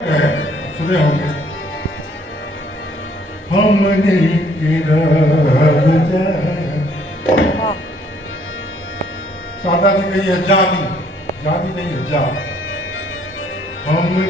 सुने होंगे हमने सादा जी कही है जादी जादी नहीं है जा हमने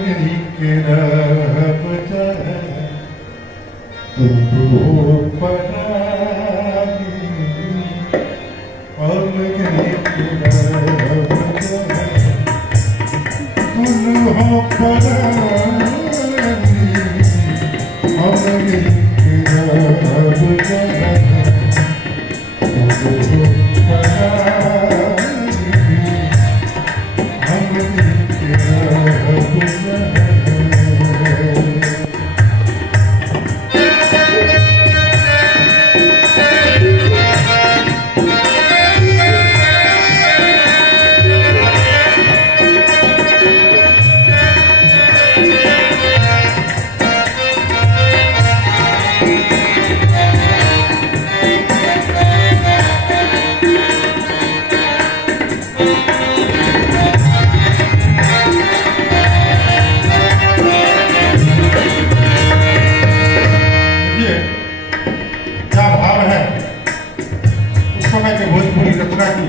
भोजपुरी रचना की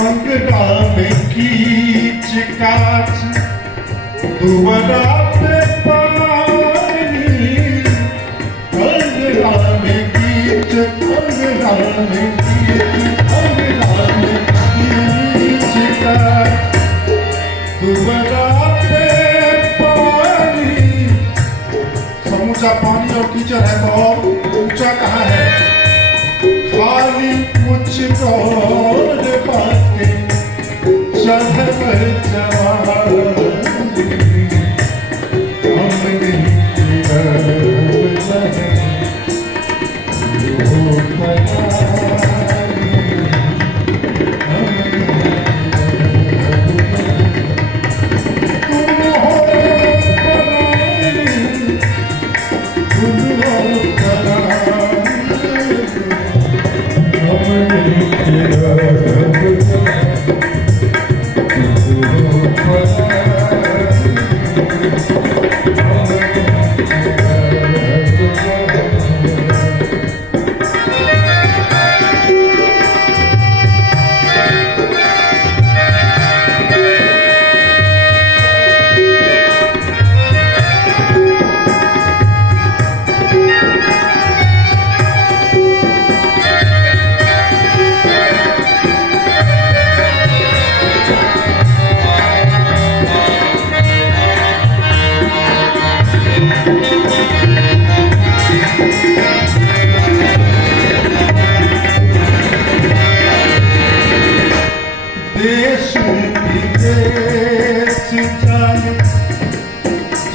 अंगना में कीच काच दुबरा पे पानी अंगना में कीच अंगना में कीच काच दुबरा पे पानी समूचा पानी और कीचड़ है तो और ऊंचा कहाँ है खाली मुझको बातें चढ़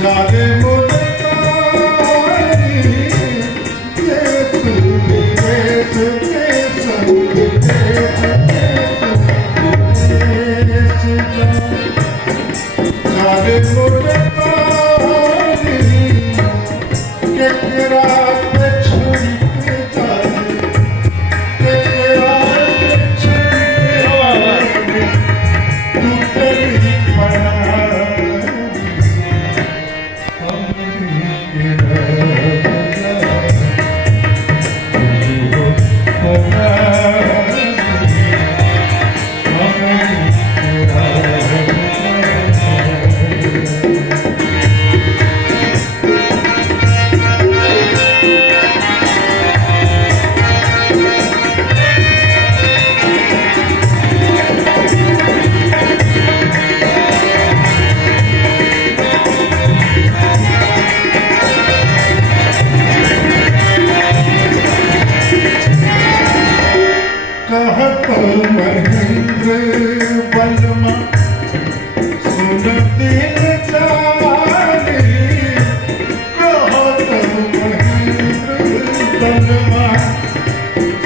जाने महेंद्र बलमा सुन दिल जाने कहत महेंद्र बलमा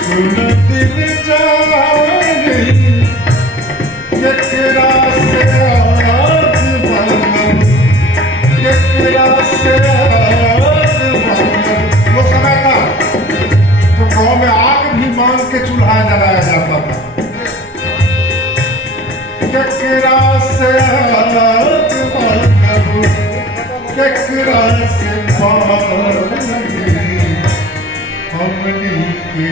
सुन दिल जाने केकरा से आज मांगम केकरा से आज मांगम। वो समय था तो गाँव में आग भी मांग के चूल्हा जलाया जाता था। केकरा से आज मांगम केकरा से पानी हमनी की